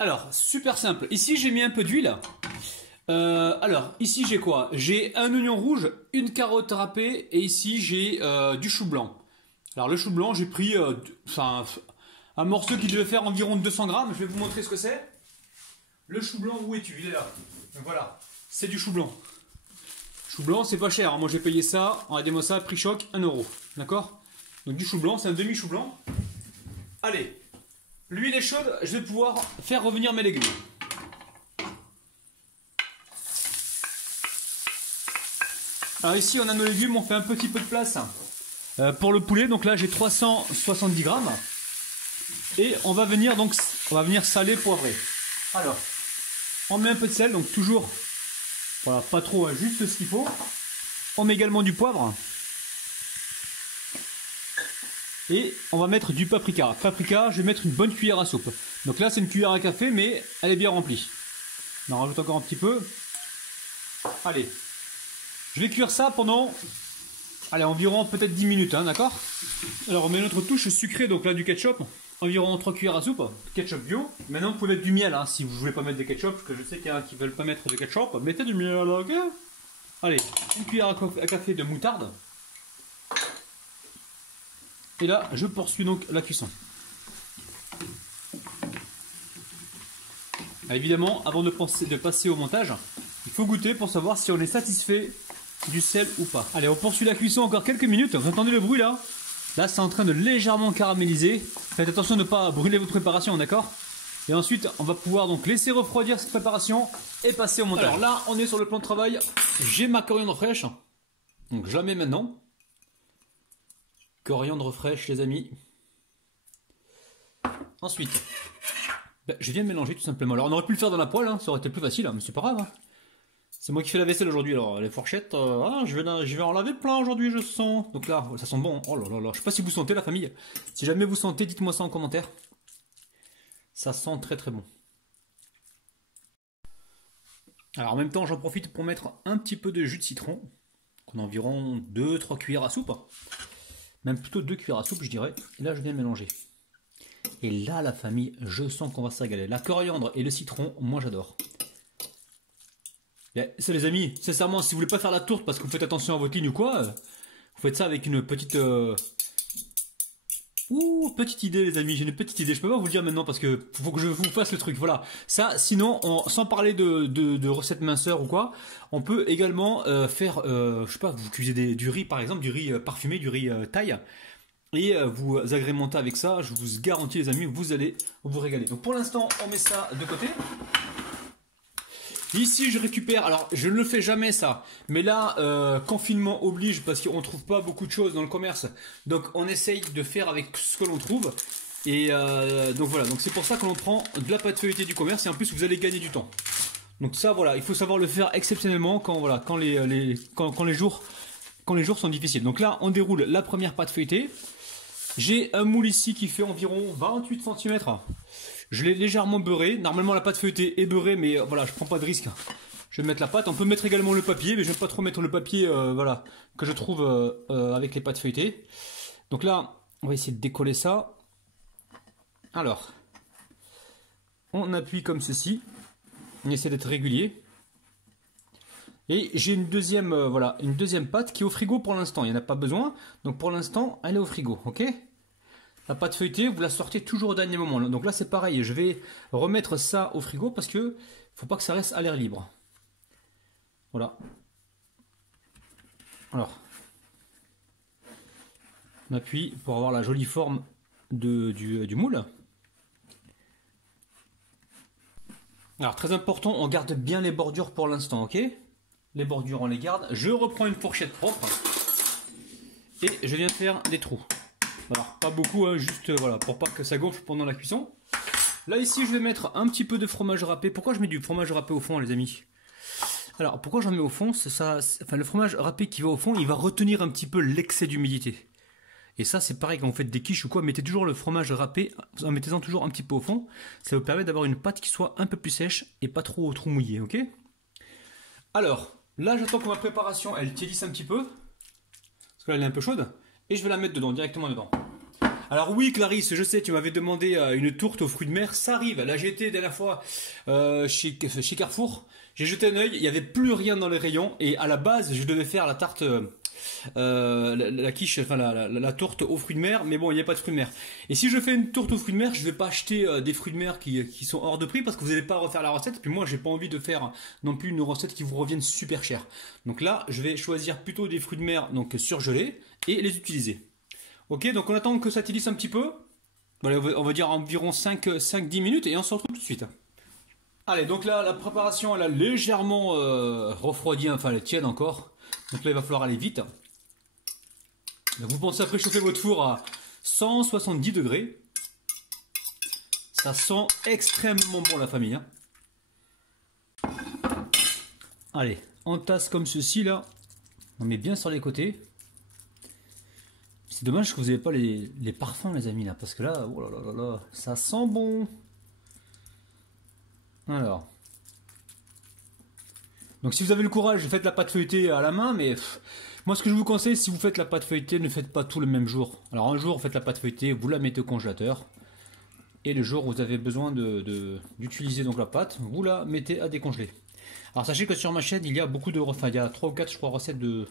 Alors, super simple. Ici, j'ai mis un peu d'huile. Alors, ici, j'ai quoi? J'ai un oignon rouge, une carotte râpée, et ici, j'ai du chou blanc. Alors, le chou blanc, j'ai pris un morceau qui devait faire environ 200 grammes. Je vais vous montrer ce que c'est. Le chou blanc, où es-tu? Il est là. Donc, voilà, c'est du chou blanc. Chou blanc, c'est pas cher, hein. Moi, j'ai payé ça, regardez-moi ça, prix choc, 1 euro. D'accord? Donc, du chou blanc, c'est un demi-chou blanc. Allez. L'huile est chaude, je vais pouvoir faire revenir mes légumes. Alors ici on a nos légumes, on fait un petit peu de place pour le poulet. Donc là j'ai 370 grammes. Et on va venir saler, poivrer. Alors, on met un peu de sel, donc toujours, voilà, pas trop, juste ce qu'il faut. On met également du poivre. Et on va mettre du paprika. Paprika, je vais mettre une bonne cuillère à soupe. Donc là, c'est une cuillère à café, mais elle est bien remplie. On en rajoute encore un petit peu. Allez. Je vais cuire ça pendant, allez, environ peut-être 10 minutes, hein, d'accord? Alors, on met notre touche sucrée, donc là, du ketchup. Environ 3 cuillères à soupe. Ketchup bio. Maintenant, vous pouvez mettre du miel, hein, si vous ne voulez pas mettre de ketchup, parce que je sais qu'il y en a qui ne veulent pas mettre de ketchup. Mettez du miel, ok? Allez, une cuillère à café de moutarde. Et là, je poursuis donc la cuisson. Alors, évidemment, avant de passer au montage, il faut goûter pour savoir si on est satisfait du sel ou pas. Allez, on poursuit la cuisson encore quelques minutes. Vous entendez le bruit là? Là, c'est en train de légèrement caraméliser. Faites attention de ne pas brûler votre préparation, d'accord? Et ensuite, on va pouvoir donc laisser refroidir cette préparation et passer au montage. Alors là, on est sur le plan de travail. J'ai ma coriandre fraîche. Donc, je la mets maintenant. Coriandre fraîche, les amis. Ensuite, je viens de mélanger tout simplement. Alors, on aurait pu le faire dans la poêle, hein, ça aurait été plus facile, hein, mais c'est pas grave. Hein. C'est moi qui fais la vaisselle aujourd'hui. Alors, les fourchettes, je vais en laver plein aujourd'hui, je sens. Donc là, ça sent bon. Oh là là là, je sais pas si vous sentez, la famille. Si jamais vous sentez, dites-moi ça en commentaire. Ça sent très très bon. Alors, en même temps, j'en profite pour mettre un petit peu de jus de citron. On a environ 2-3 cuillères à soupe. Même plutôt 2 cuillères à soupe, je dirais. Et là, je viens mélanger. Et là, la famille, je sens qu'on va se régaler. La coriandre et le citron, moi, j'adore. C'est les amis, sincèrement, si vous voulez pas faire la tourte parce que vous faites attention à votre ligne ou quoi, vous faites ça avec une petite... petite idée, les amis, j'ai une petite idée. Je peux pas vous le dire maintenant parce que faut que je vous fasse le truc. Voilà. Ça, sinon, sans parler de recettes minceur ou quoi, on peut également faire, je sais pas, vous cuisez du riz par exemple, du riz parfumé, du riz thaï, et vous agrémentez avec ça. Je vous garantis, les amis, vous allez vous régaler. Donc pour l'instant, on met ça de côté. Ici, je récupère, alors je ne le fais jamais ça, mais là, confinement oblige parce qu'on ne trouve pas beaucoup de choses dans le commerce. Donc on essaye de faire avec ce que l'on trouve. Et donc voilà, donc c'est pour ça que l'on prend de la pâte feuilletée du commerce et en plus vous allez gagner du temps. Donc ça voilà, il faut savoir le faire exceptionnellement quand les jours sont difficiles. Donc là, on déroule la première pâte feuilletée. J'ai un moule ici qui fait environ 28 cm. Je l'ai légèrement beurré. Normalement, la pâte feuilletée est beurrée, mais voilà, je prends pas de risque. Je vais mettre la pâte. On peut mettre également le papier, mais je vais pas trop mettre le papier voilà, que je trouve avec les pâtes feuilletées. Donc là, on va essayer de décoller ça. Alors, on appuie comme ceci. On essaie d'être régulier. Et j'ai une deuxième, une deuxième pâte qui est au frigo pour l'instant. Il n'y en a pas besoin. Donc pour l'instant, elle est au frigo. Ok ? La pâte feuilletée, vous la sortez toujours au dernier moment. Donc là, c'est pareil. Je vais remettre ça au frigo parce que ne faut pas que ça reste à l'air libre. Voilà. Alors, on appuie pour avoir la jolie forme du moule. Alors, très important, on garde bien les bordures pour l'instant, ok ? Les bordures, on les garde. Je reprends une fourchette propre et je viens faire des trous. Alors, pas beaucoup, hein, juste voilà, pour pas que ça gonfle pendant la cuisson. Là, ici, je vais mettre un petit peu de fromage râpé. Pourquoi je mets du fromage râpé au fond, les amis? Alors, pourquoi j'en mets au fond? Le fromage râpé qui va au fond, il va retenir un petit peu l'excès d'humidité. Et ça, c'est pareil quand vous faites des quiches ou quoi, mettez toujours le fromage râpé, en mettez-en toujours un petit peu au fond. Ça vous permet d'avoir une pâte qui soit un peu plus sèche et pas trop mouillée, ok? Alors, là, j'attends que ma préparation, elle tiédisse un petit peu. Parce que là, elle est un peu chaude. Et je vais la mettre dedans, directement dedans. Alors oui, Clarisse, je sais, tu m'avais demandé une tourte aux fruits de mer. Ça arrive. Là, j'ai été la dernière fois chez Carrefour. J'ai jeté un œil. Il n'y avait plus rien dans les rayons. Et à la base, je devais faire la tarte, la quiche, enfin la tourte aux fruits de mer. Mais bon, il n'y a pas de fruits de mer. Et si je fais une tourte aux fruits de mer, je ne vais pas acheter des fruits de mer qui sont hors de prix parce que vous n'allez pas refaire la recette. Puis moi, j'ai pas envie de faire non plus une recette qui vous revienne super cher. Donc là, je vais choisir plutôt des fruits de mer donc surgelés et les utiliser. Ok, donc on attend que ça tilisse un petit peu. Voilà, on va dire environ 5-10 minutes et on se retrouve tout de suite. Allez, donc là, la préparation, elle a légèrement refroidi, enfin elle est tiède encore. Donc là, il va falloir aller vite. Donc, vous pensez à préchauffer votre four à 170 degrés. Ça sent extrêmement bon la famille. Hein. Allez, on tasse comme ceci là. On met bien sur les côtés. C'est dommage que vous n'avez pas les parfums les amis là, parce que là, oh là là là là, ça sent bon. Alors. Donc si vous avez le courage, faites la pâte feuilletée à la main, mais moi ce que je vous conseille, si vous faites la pâte feuilletée, ne faites pas tout le même jour. Alors un jour, faites la pâte feuilletée, vous la mettez au congélateur. Et le jour où vous avez besoin d'utiliser donc la pâte, vous la mettez à décongeler. Alors sachez que sur ma chaîne, il y a beaucoup de recettes, il y a 3 ou 4 je crois recettes de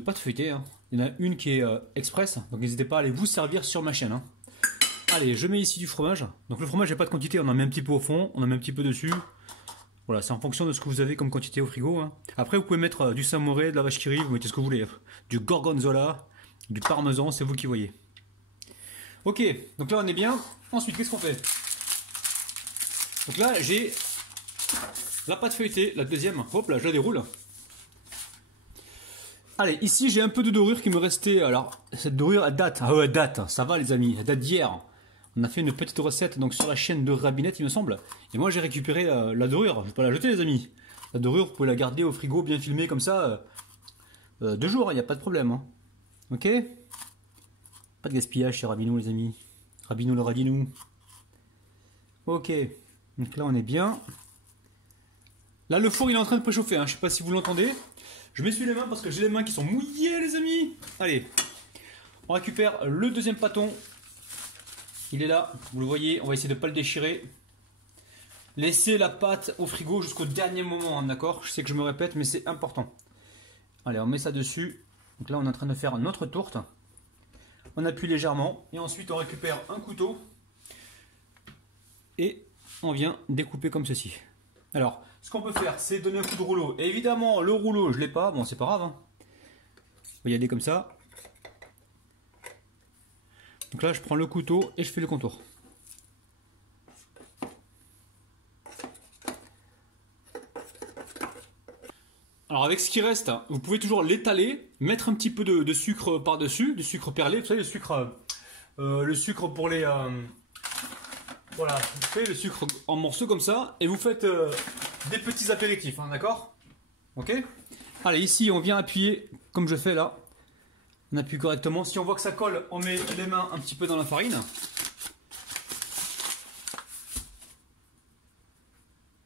pâte feuilletée. Hein. Il y en a une qui est express, donc n'hésitez pas à aller vous servir sur ma chaîne. Hein. Allez, je mets ici du fromage. Donc le fromage, il n'y a pas de quantité, on en met un petit peu au fond, on en met un petit peu dessus. Voilà, c'est en fonction de ce que vous avez comme quantité au frigo. Hein. Après, vous pouvez mettre du Saint-Mauré, de la vache qui rit, vous mettez ce que vous voulez. Du gorgonzola, du parmesan, c'est vous qui voyez. Ok, donc là on est bien. Ensuite, qu'est-ce qu'on fait? Donc là, j'ai la pâte feuilletée, la deuxième. Hop là, je la déroule. Allez, ici j'ai un peu de dorure qui me restait. Alors, cette dorure, elle date. Ah ouais, elle date. Ça va les amis, elle date d'hier. On a fait une petite recette donc sur la chaîne de Rabinette, il me semble. Et moi j'ai récupéré la dorure. Je ne vais pas la jeter les amis. La dorure, vous pouvez la garder au frigo bien filmée comme ça. 2 jours, il n'y a pas de problème. Hein. Ok? Pas de gaspillage chez Rabinou les amis. Rabinou le Radinou. Ok. Donc là on est bien. Là le four il est en train de préchauffer. Hein. Je ne sais pas si vous l'entendez. Je m'essuie les mains parce que j'ai les mains qui sont mouillées les amis. Allez. On récupère le deuxième pâton. Il est là. Vous le voyez. On va essayer de ne pas le déchirer. Laissez la pâte au frigo jusqu'au dernier moment. Hein, d'accord? Je sais que je me répète mais c'est important. Allez on met ça dessus. Donc là on est en train de faire notre tourte. On appuie légèrement et ensuite on récupère un couteau et on vient découper comme ceci. Alors, ce qu'on peut faire, c'est donner un coup de rouleau. Et évidemment, le rouleau, je ne l'ai pas. Bon, c'est pas grave. Hein. On va y aller comme ça. Donc là, je prends le couteau et je fais le contour. Alors avec ce qui reste, vous pouvez toujours l'étaler, mettre un petit peu de sucre par-dessus, du sucre perlé, vous savez le sucre pour les... voilà, vous faites le sucre en morceaux comme ça, et vous faites des petits apéritifs, hein, d'accord? Ok? Allez, ici on vient appuyer, comme je fais là, on appuie correctement, si on voit que ça colle, on met les mains un petit peu dans la farine.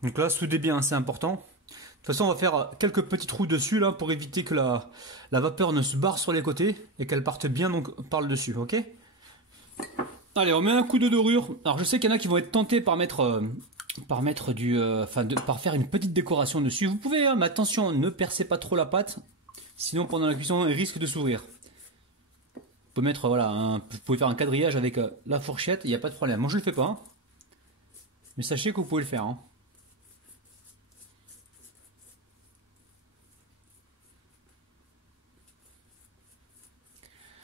Donc là, soudez bien, c'est important. De toute façon, on va faire quelques petits trous dessus là pour éviter que la vapeur ne se barre sur les côtés et qu'elle parte bien donc par le dessus, ok? Allez, on met un coup de dorure. Alors je sais qu'il y en a qui vont être tentés par mettre par faire une petite décoration dessus. Vous pouvez, hein, mais attention, ne percez pas trop la pâte, sinon pendant la cuisson, elle risque de s'ouvrir. Vous pouvez mettre vous pouvez faire un quadrillage avec la fourchette, il n'y a pas de problème. Moi je le fais pas, hein, mais sachez que vous pouvez le faire. Hein.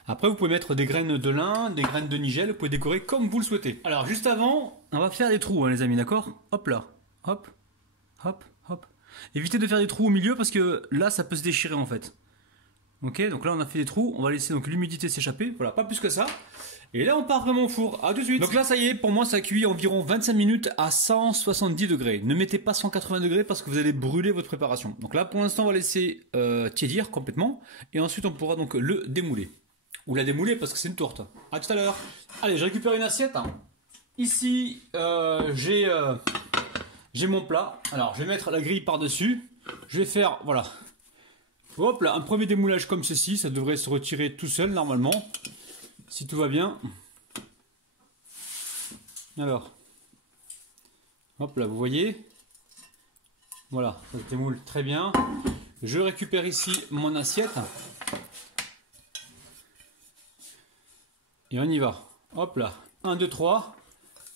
Après, vous pouvez mettre des graines de lin, des graines de nigel, vous pouvez décorer comme vous le souhaitez. Alors, juste avant, on va faire des trous, hein, les amis, d'accord? Hop là, hop, hop, hop. Évitez de faire des trous au milieu parce que là, ça peut se déchirer en fait. Ok, donc là, on a fait des trous, on va laisser donc l'humidité s'échapper, voilà, pas plus que ça. Et là, on part vraiment au four, à tout de suite. Donc là, ça y est, pour moi, ça cuit environ 25 minutes à 170 degrés. Ne mettez pas 180 degrés parce que vous allez brûler votre préparation. Donc là, pour l'instant, on va laisser tiédir complètement et ensuite, on pourra donc le démouler. Ou la démouler parce que c'est une tourte. A tout à l'heure. Allez, je récupère une assiette. Hein. Ici, j'ai mon plat. Alors, je vais mettre la grille par-dessus. Je vais faire, voilà. Hop là, un premier démoulage comme ceci. Ça devrait se retirer tout seul normalement. si tout va bien. Alors, hop là, vous voyez. Voilà, ça se démoule très bien. Je récupère ici mon assiette. Et on y va. Hop là, 1, 2, 3.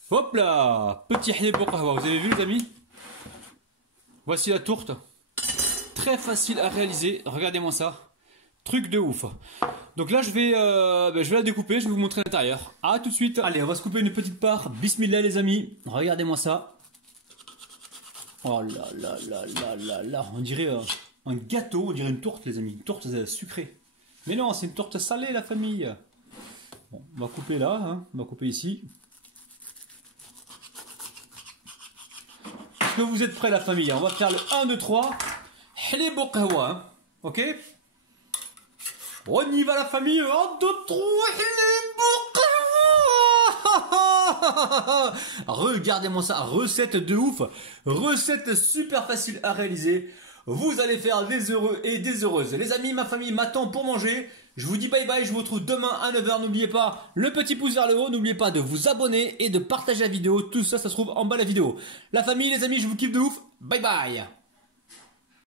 Hop là, petit halib au qahwa. Vous avez vu les amis? Voici la tourte. Très facile à réaliser. Regardez-moi ça. Truc de ouf. Donc là, je vais la découper. Je vais vous montrer l'intérieur. A tout de suite. Allez, on va se couper une petite part. Bismillah les amis. Regardez-moi ça. Oh là là là là là là. On dirait un gâteau. On dirait une tourte les amis. Une tourte sucrée. Mais non, c'est une tourte salée la famille. Bon, on va couper là. Hein. On va couper ici. Est-ce que vous êtes prêts la famille? On va faire le 1, 2, 3. Halib au qahwa. Hein. Ok? On y va la famille. 1, 2, 3. Halib au qahwa. Regardez-moi ça. Recette de ouf. Recette super facile à réaliser. Vous allez faire des heureux et des heureuses. Les amis, ma famille m'attend pour manger. Je vous dis bye bye, je vous retrouve demain à 9 h. N'oubliez pas le petit pouce vers le haut. N'oubliez pas de vous abonner et de partager la vidéo. Tout ça, ça se trouve en bas de la vidéo. La famille, les amis, je vous kiffe de ouf. Bye bye.